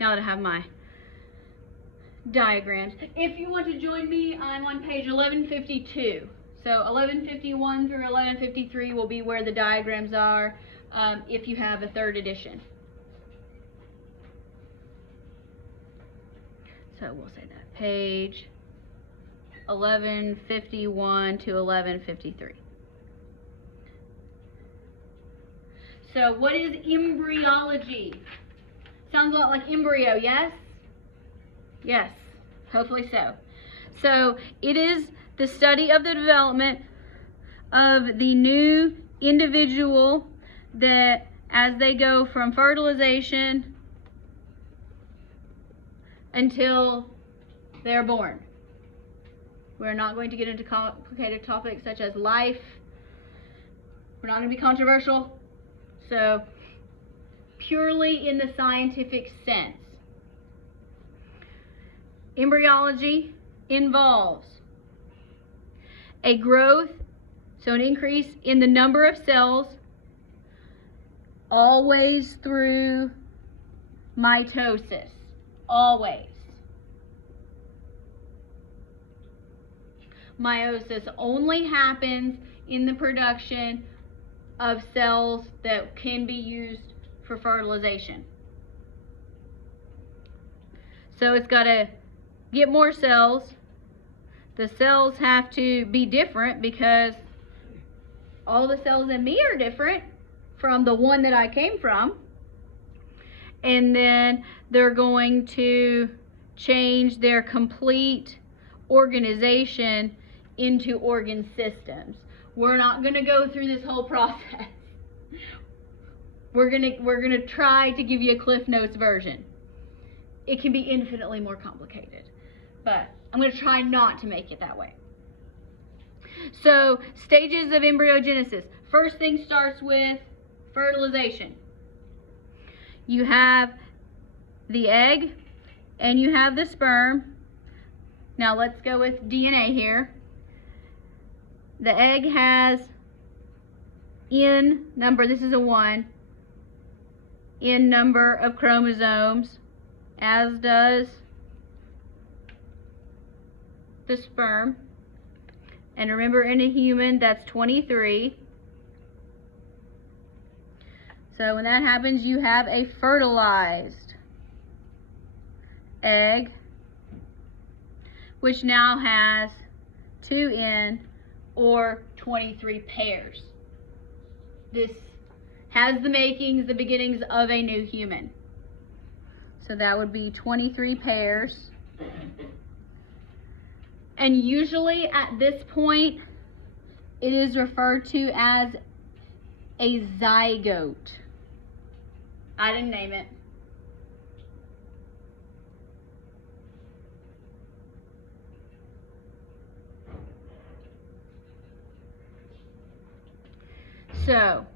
now that I have my diagrams. If you want to join me, I'm on page 1152. So 1151 through 1153 will be where the diagrams are if you have a third edition. So we'll say that page 1151 to 1153. So what is embryology? Sounds a lot like embryo, yes? Yes, hopefully so. So it is the study of the development of the new individual that as they go from fertilization until they're born. We're not going to get into complicated topics such as life. We're not going to be controversial. So purely in the scientific sense. Embryology involves a growth, so an increase in the number of cells, always through mitosis, always. Meiosis only happens in the production of cells that can be used for fertilization. So it's got to get more cells. The cells have to be different because all the cells in me are different from the one that I came from. And then they're going to change their complete organization into organ systems. We're not going to go through this whole process. We're gonna try to give you a Cliff Notes version. It can be infinitely more complicated, but I'm going to try not to make it that way. So, stages of embryogenesis. First thing starts with fertilization. You have the egg and you have the sperm. Now let's go with DNA here. The egg has N number, this is a 1, N number of chromosomes, as does the sperm. And remember, in a human, that's 23. So when that happens, you have a fertilized egg, which now has 2N or 23 pairs. This has the makings, the beginnings of a new human. So that would be 23 pairs. And usually at this point, it is referred to as a zygote. I didn't name it. So,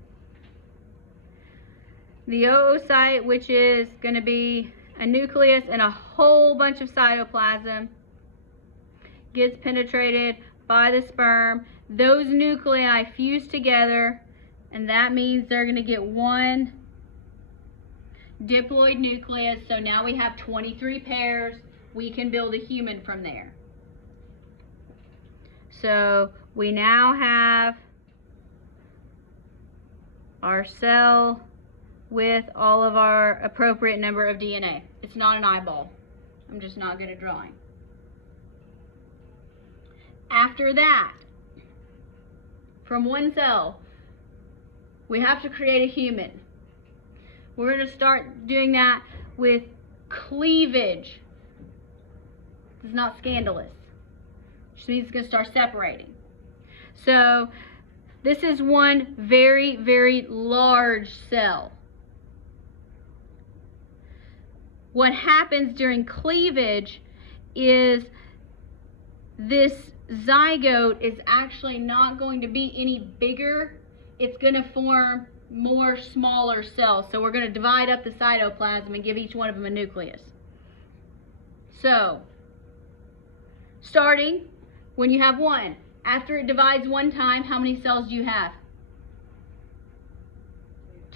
the oocyte, which is going to be a nucleus and a whole bunch of cytoplasm, gets penetrated by the sperm. Those nuclei fuse together, and that means they're going to get one diploid nucleus. So now we have 23 pairs. We can build a human from there. So we now have our cell with all of our appropriate number of DNA. It's not an eyeball. I'm just not good at drawing. After that, from one cell, we have to create a human. We're going to start doing that with cleavage. It's not scandalous. Which means it's going to start separating. So this is one very, very large cell. What happens during cleavage is this zygote is actually not going to be any bigger. It's going to form more smaller cells. So we're going to divide up the cytoplasm and give each one of them a nucleus. So, starting when you have one, after it divides one time, how many cells do you have?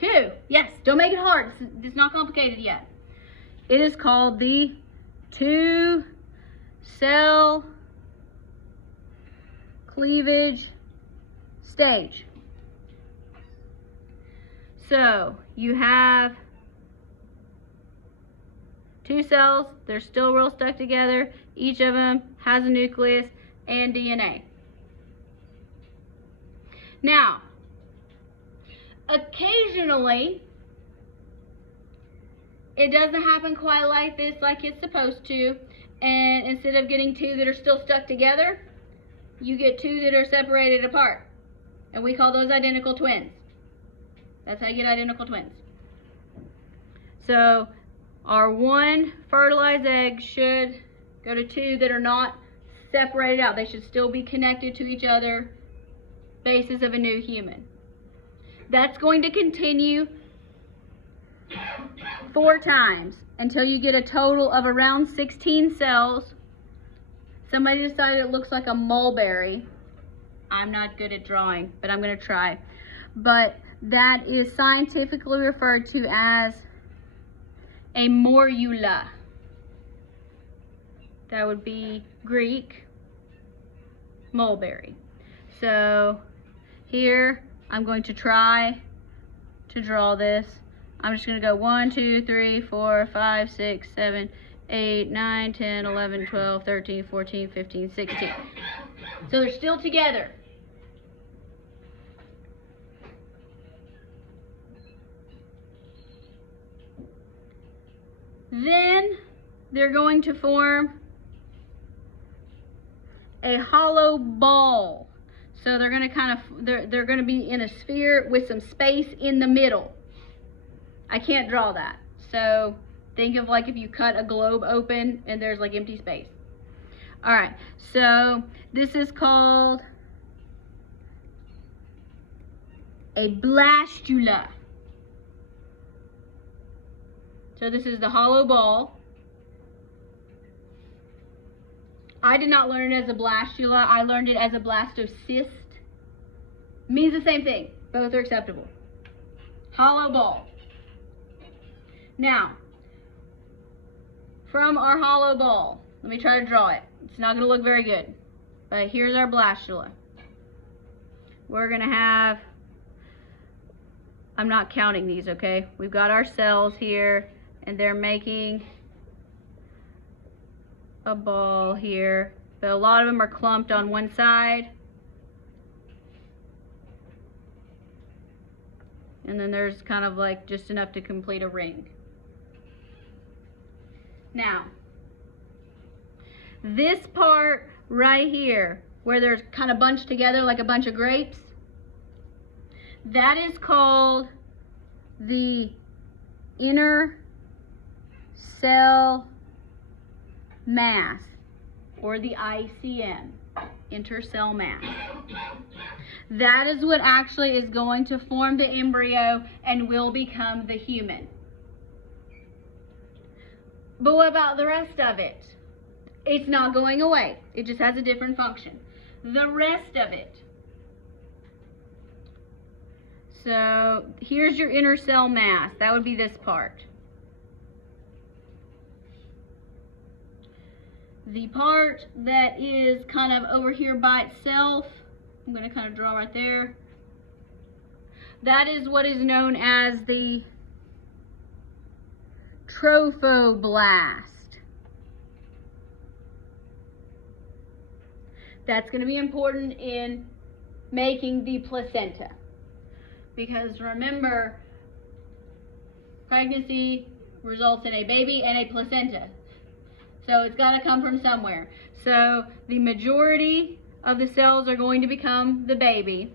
2. Yes, don't make it hard. It's not complicated yet. It is called the two-cell cleavage stage. So you have two cells, they're still real stuck together. Each of them has a nucleus and DNA. Now, occasionally, it doesn't happen quite like this, like it's supposed to, and instead of getting two that are still stuck together, you get two that are separated apart, and we call those identical twins. That's how you get identical twins. So our one fertilized egg should go to two that are not separated out. They should still be connected to each other, basis of a new human. That's going to continue 4 times until you get a total of around 16 cells. Somebody decided it looks like a mulberry. I'm not good at drawing, but I'm going to try. But that is scientifically referred to as a morula. That would be Greek mulberry. So here I'm going to try to draw this. I'm just going to go 1, 2, 3, 4, 5, 6, 7, 8, 9, 10, 11, 12, 13, 14, 15, 16. So they're still together. Then they're going to form a hollow ball. So they're going to they're going to be in a sphere with some space in the middle. I can't draw that. So think of like if you cut a globe open and there's like empty space. All right. So this is called a blastula. So this is the hollow ball. I did not learn it as a blastula. I learned it as a blastocyst. Means the same thing. Both are acceptable. Hollow ball. Now, from our hollow ball, let me try to draw it. It's not going to look very good. But here's our blastula. We're going to have, I'm not counting these, okay? We've got our cells here, and they're making a ball here, but a lot of them are clumped on one side, and then there's kind of like just enough to complete a ring. Now, this part right here, where there's kind of bunched together like a bunch of grapes, that is called the inner cell mass, or the ICM, intercell mass. That is what actually is going to form the embryo and will become the human. But what about the rest of it? It's not going away. It just has a different function. The rest of it. So here's your inner cell mass. That would be this part. The part that is kind of over here by itself, I'm going to kind of draw right there. That is what is known as the trophoblast. That's going to be important in making the placenta. Because remember, pregnancy results in a baby and a placenta. So it's got to come from somewhere. So the majority of the cells are going to become the baby.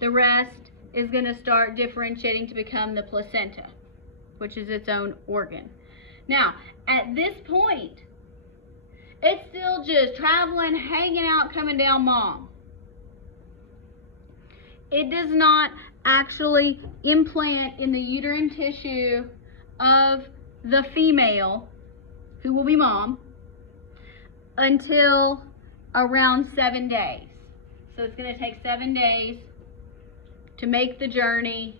The rest is going to start differentiating to become the placenta, which is its own organ. Now, at this point, it's still just traveling, hanging out, coming down mom. It does not actually implant in the uterine tissue of the female, who will be mom, until around 7 days. So it's going to take 7 days to make the journey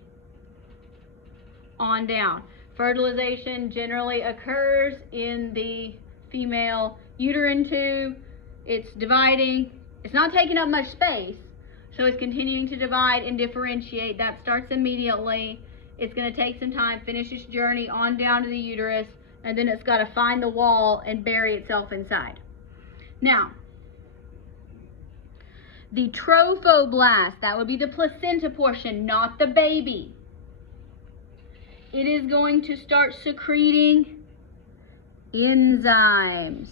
on down. Fertilization generally occurs in the female uterine tube. It's dividing. It's not taking up much space, so it's continuing to divide and differentiate. That starts immediately. It's going to take some time, finish its journey on down to the uterus, and then it's got to find the wall and bury itself inside. Now, the trophoblast, that would be the placenta portion, not the baby. It is going to start secreting enzymes.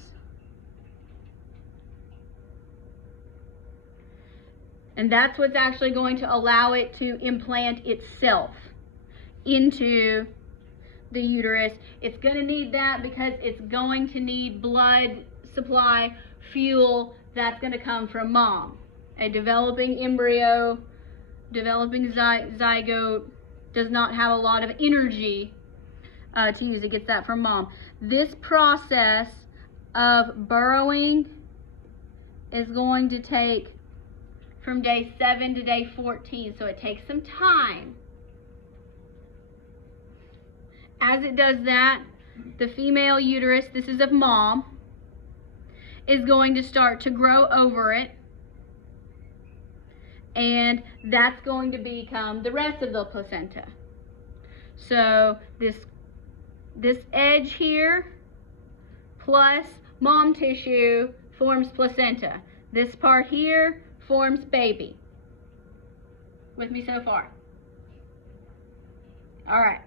And that's what's actually going to allow it to implant itself into the uterus. It's going to need that because it's going to need blood supply, fuel that's going to come from mom. A developing embryo, developing zygote does not have a lot of energy to use. It gets that from mom. This process of burrowing is going to take from day 7 to day 14, so it takes some time. As it does that, the female uterus, this is of mom, is going to start to grow over it, and that's going to become the rest of the placenta. So this edge here plus mom tissue forms placenta. This part here forms baby. With me so far? All right.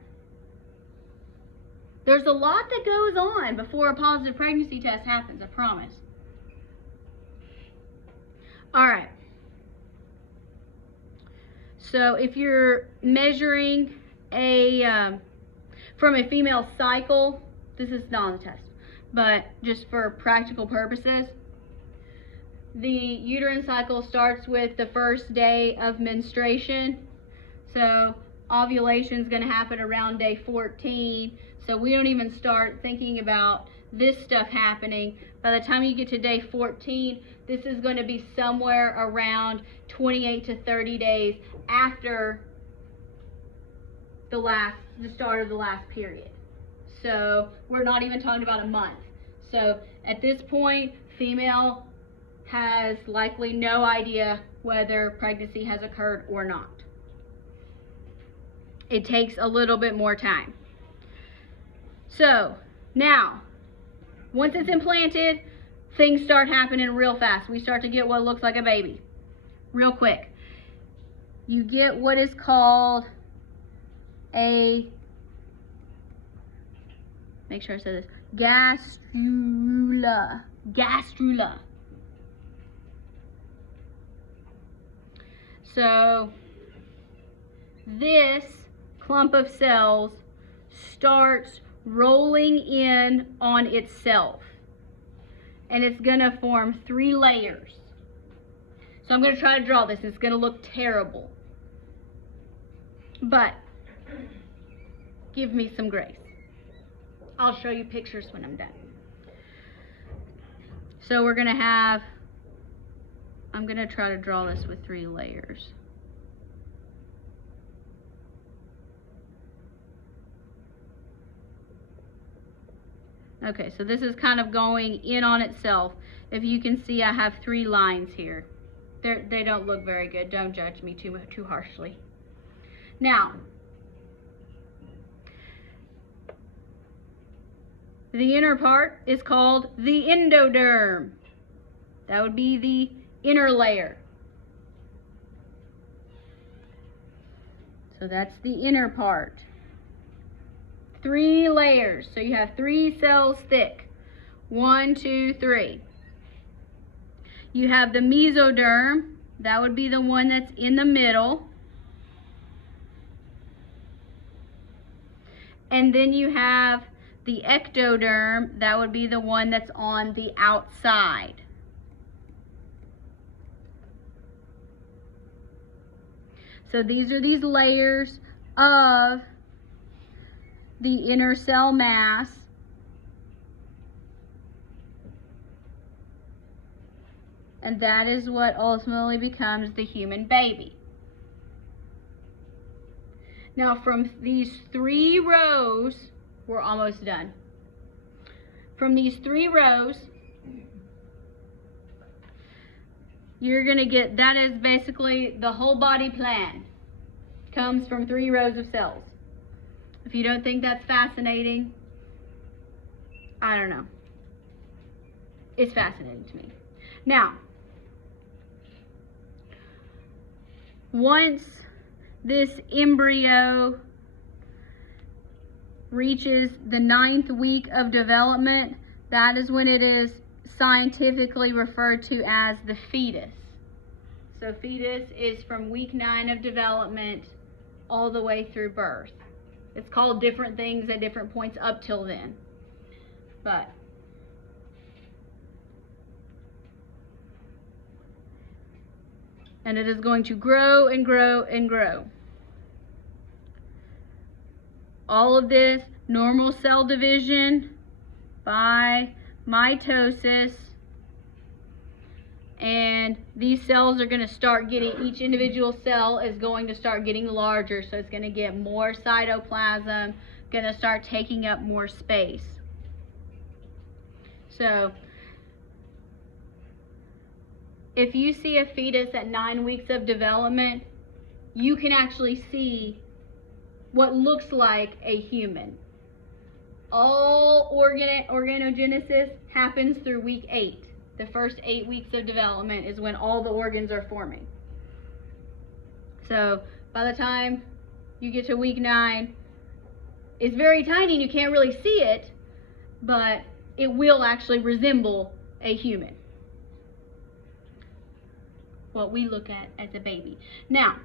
There's a lot that goes on before a positive pregnancy test happens, I promise. All right. So if you're measuring from a female cycle, this is not on the test, but just for practical purposes, the uterine cycle starts with the first day of menstruation. So ovulation is going to happen around day 14. So we don't even start thinking about this stuff happening. By the time you get to day 14, this is going to be somewhere around 28 to 30 days after the start of the last period. So we're not even talking about a month. So at this point, female has likely no idea whether pregnancy has occurred or not. It takes a little bit more time. So now, once it's implanted, things start happening real fast. We start to get what looks like a baby real quick. You get what is called make sure I say this, gastrula. Gastrula. So this clump of cells starts rolling in on itself, and it's going to form 3 layers. So I'm going to try to draw this. It's going to look terrible, but give me some grace. I'll show you pictures when I'm done. So we're going to have, I'm going to try to draw this with 3 layers. Okay, so this is kind of going in on itself. If you can see, I have 3 lines here. They don't look very good. Don't judge me too harshly. Now, the inner part is called the endoderm. That would be the inner layer. So that's the inner part. 3 layers. So you have 3 cells thick. 1, 2, 3. You have the mesoderm. That would be the one that's in the middle. And then you have the ectoderm. That would be the one that's on the outside. So these are these layers of the inner cell mass. And that is what ultimately becomes the human baby. Now from these 3 rows We're almost done. From these 3 rows, you're going to get, that is basically the whole body plan. Comes from 3 rows of cells. If you don't think that's fascinating, I don't know. It's fascinating to me. Now, once this embryo reaches the 9th week of development, that is when it is scientifically referred to as the fetus. So fetus is from week 9 of development all the way through birth. It's called different things at different points up till then. And it is going to grow and grow and grow. All of this normal cell division by mitosis, and these cells are going to start getting, each individual cell is going to start getting larger, so it's going to get more cytoplasm, going to start taking up more space. So if you see a fetus at 9 weeks of development, you can actually see what looks like a human. All organogenesis happens through week 8. The first 8 weeks of development is when all the organs are forming. So by the time you get to week 9, it's very tiny and you can't really see it, but it will actually resemble a human. What we look at as a baby. Now,